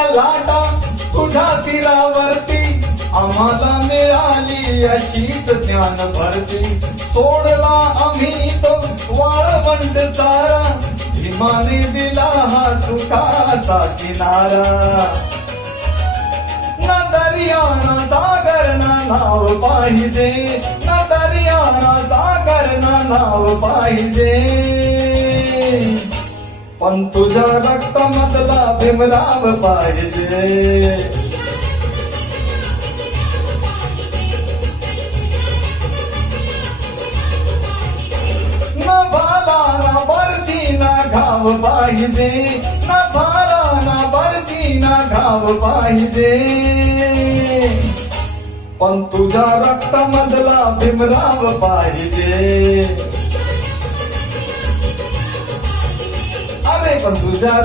प्रेमाच्या लाटा तुझ्या तीरावरती आम्हाला मिळाली अशीच ज्ञान भरती. सोडला आम्ही तो वाळवंट चारा, भीमाने दिला हा सुखाचा किनारा. ना दर्या ना सागर ना नाव पाहिजे, ना दर्या ना सागर ना नाव पाहिजे, पण तुझ्या रक्तामधला भीमराव पाहिजे. ना भाला ना बरची ना घाव पाहिजे, ना भाला ना बरची ना घाव पाहिजे, पण तुझ्या रक्तामधला भीमराव पाहिजे. अरे पण तुझ्या